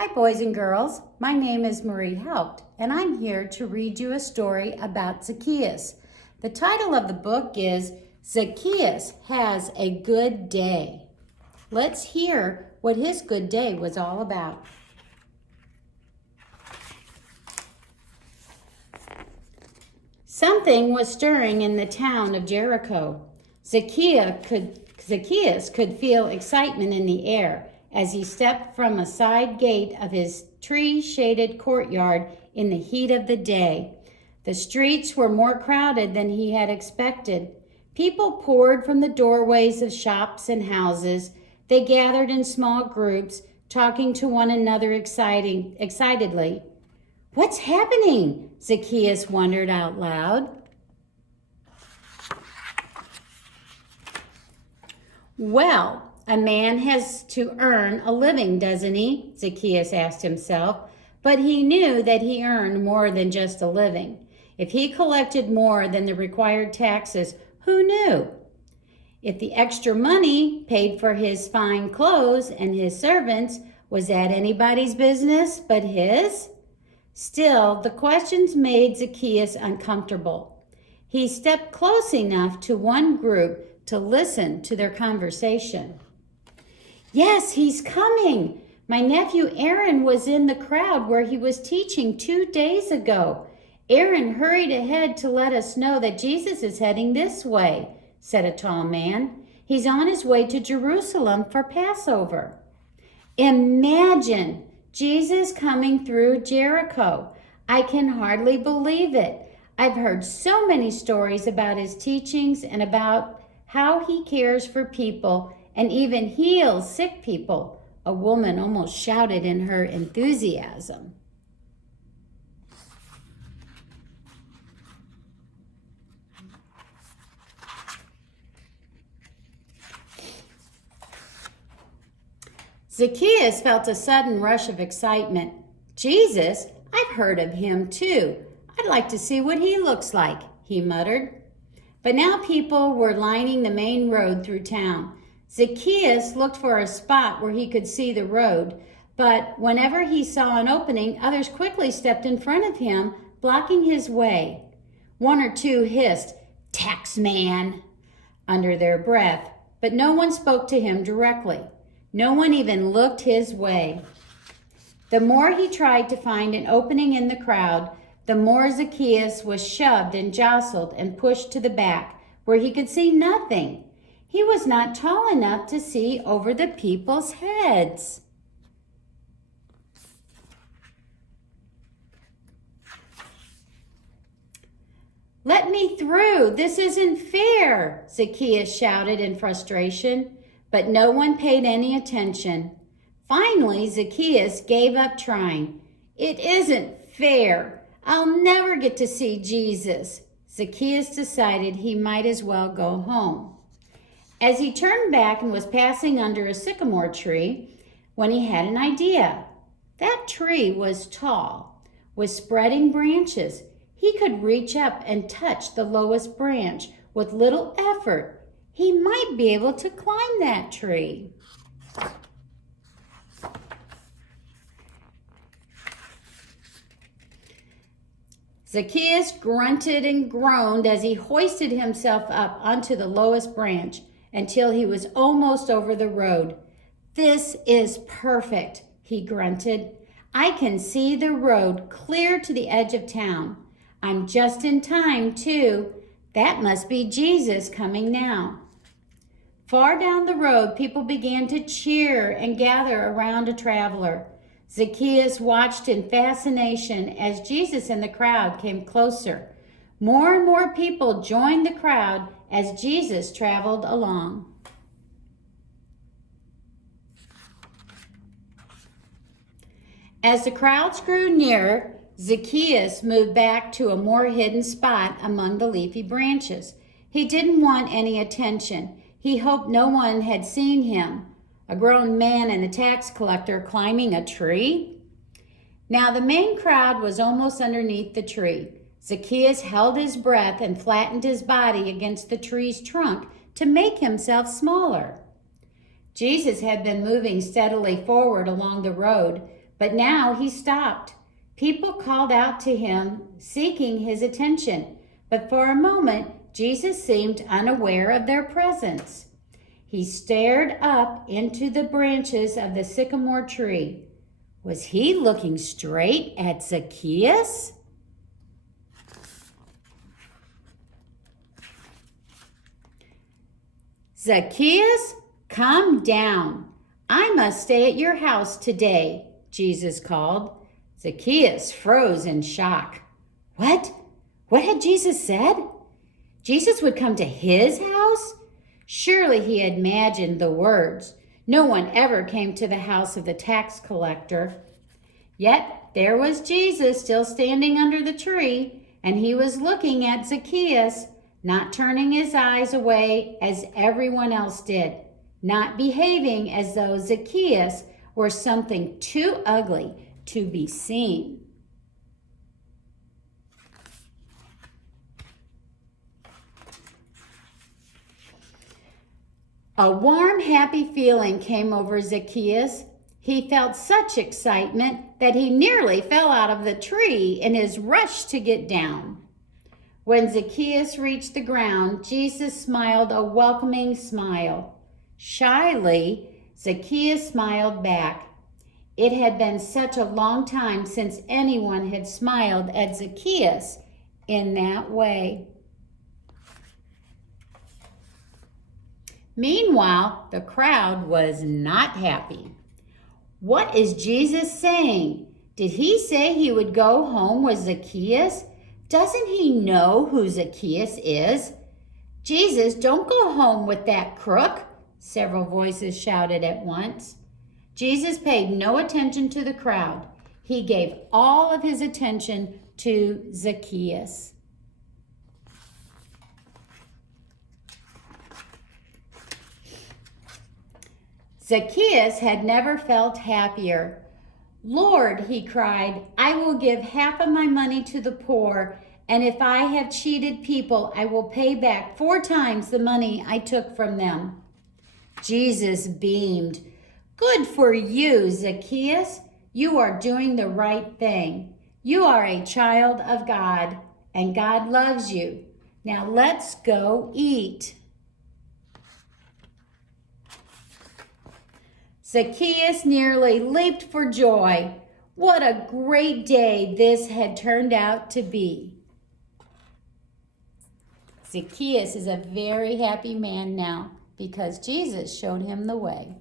Hi, boys and girls. My name is Marie Haupt, and I'm here to read you a story about Zacchaeus. The title of the book is Zacchaeus Has a Good Day. Let's hear what his good day was all about. Something was stirring in the town of Jericho. Zacchaeus could feel excitement in the air as he stepped from a side gate of his tree-shaded courtyard in the heat of the day. The streets were more crowded than he had expected. People poured from the doorways of shops and houses. They gathered in small groups, talking to one another excitedly. "What's happening?" Zacchaeus wondered out loud. "Well, a man has to earn a living, doesn't he?" Zacchaeus asked himself, but he knew that he earned more than just a living. If he collected more than the required taxes, who knew? If the extra money paid for his fine clothes and his servants, was that anybody's business but his? Still, the questions made Zacchaeus uncomfortable. He stepped close enough to one group to listen to their conversation. "Yes, he's coming. My nephew Aaron was in the crowd where he was teaching 2 days ago. Aaron hurried ahead to let us know that Jesus is heading this way," said a tall man. "He's on his way to Jerusalem for Passover." Imagine Jesus coming through Jericho. I can hardly believe it. I've heard so many stories about his teachings and about how he cares for people and even heals sick people. A woman almost shouted in her enthusiasm. Zacchaeus felt a sudden rush of excitement. "Jesus? I've heard of him too. I'd like to see what he looks like," he muttered. But now people were lining the main road through town. Zacchaeus looked for a spot where he could see the road, but whenever he saw an opening, others quickly stepped in front of him, blocking his way. One or two hissed, "Tax man," under their breath, but no one spoke to him directly. No one even looked his way. The more he tried to find an opening in the crowd, the more Zacchaeus was shoved and jostled and pushed to the back, where he could see nothing. He was not tall enough to see over the people's heads. "Let me through! This isn't fair!" Zacchaeus shouted in frustration, but no one paid any attention. Finally, Zacchaeus gave up trying. "It isn't fair. I'll never get to see Jesus." Zacchaeus decided he might as well go home. As he turned back and was passing under a sycamore tree, when he had an idea. That tree was tall, with spreading branches. He could reach up and touch the lowest branch with little effort. He might be able to climb that tree. Zacchaeus grunted and groaned as he hoisted himself up onto the lowest branch until he was almost over the road. "This is perfect," he grunted. "I can see the road clear to the edge of town. I'm just in time, too. That must be Jesus coming now." Far down the road, people began to cheer and gather around a traveler. Zacchaeus watched in fascination as Jesus and the crowd came closer. More and more people joined the crowd as Jesus traveled along. As the crowds grew nearer, Zacchaeus moved back to a more hidden spot among the leafy branches. He didn't want any attention. He hoped no one had seen him, a grown man and a tax collector climbing a tree. Now the main crowd was almost underneath the tree. Zacchaeus held his breath and flattened his body against the tree's trunk to make himself smaller. Jesus had been moving steadily forward along the road, But now he stopped. People called out to him, seeking his attention. But for a moment, Jesus seemed unaware of their presence. He stared up into the branches of the sycamore tree. Was he looking straight at Zacchaeus? Zacchaeus, come down. I must stay at your house today, Jesus called. Zacchaeus froze in shock. What? What had Jesus said? Jesus would come to his house? Surely he had imagined the words. No one ever came to the house of the tax collector. Yet there was Jesus still standing under the tree, and he was looking at Zacchaeus, not turning his eyes away as everyone else did, not behaving as though Zacchaeus were something too ugly to be seen. A warm, happy feeling came over Zacchaeus. He felt such excitement that he nearly fell out of the tree in his rush to get down. When Zacchaeus reached the ground, Jesus smiled a welcoming smile. Shyly, Zacchaeus smiled back. It had been such a long time since anyone had smiled at Zacchaeus in that way. Meanwhile, the crowd was not happy. What is Jesus saying? Did he say he would go home with Zacchaeus? Doesn't he know who Zacchaeus is? Jesus, don't go home with that crook, several voices shouted at once. Jesus paid no attention to the crowd. He gave all of his attention to Zacchaeus. Zacchaeus had never felt happier. Lord, he cried, I will give half of my money to the poor, and if I have cheated people, I will pay back 4 times the money I took from them. Jesus beamed. Good for you, Zacchaeus. You are doing the right thing. You are a child of God, and God loves you. Now let's go eat. Zacchaeus nearly leaped for joy. What a great day this had turned out to be. Zacchaeus is a very happy man now because Jesus showed him the way.